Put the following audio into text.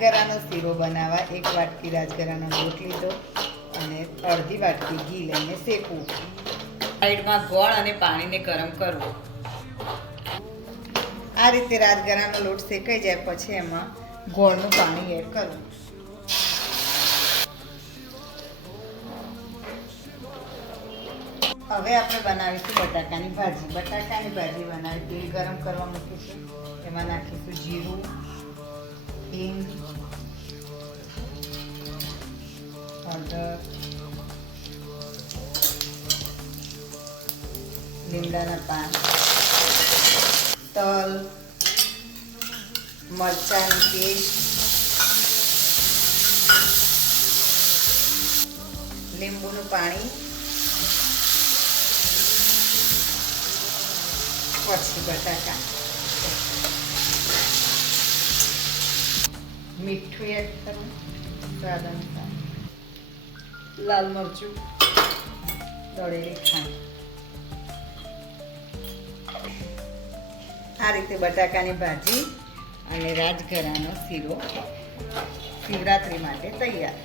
રાજગરાનો શીરો બનાવવા 1 વાટકી રાજગરાનો લોટ લીધો અને અડધી વાટકી ઘી લઈને શેકવું. સાઈડમાં ગોળ અને પાણીને ગરમ કરવું. આ રીતે રાજગરાનો લોટ શેકાઈ જાય પછી એમાં ગોળનું પાણી એડ કરવું. હવે આપણે બનાવીશું બટાકાની ભાજી. બટાકાની ભાજી બનાવી તેલ ગરમ કરવા મૂકીશું. એમાં નાખીશું જીરું, હિંગ, હળદર, લીમડાના પાન, તલ, મરચાંની પેસ્ટ, લીંબુનું પાણી, પછી બટાકા, મીઠું એડ કરવું સ્વાદ અનુસાર, લાલ મરચું, દળેલી ખાંડ. આ રીતે બટાકાની ભાજી અને રાજગરાનો શીરો શિવરાત્રી માટે તૈયાર.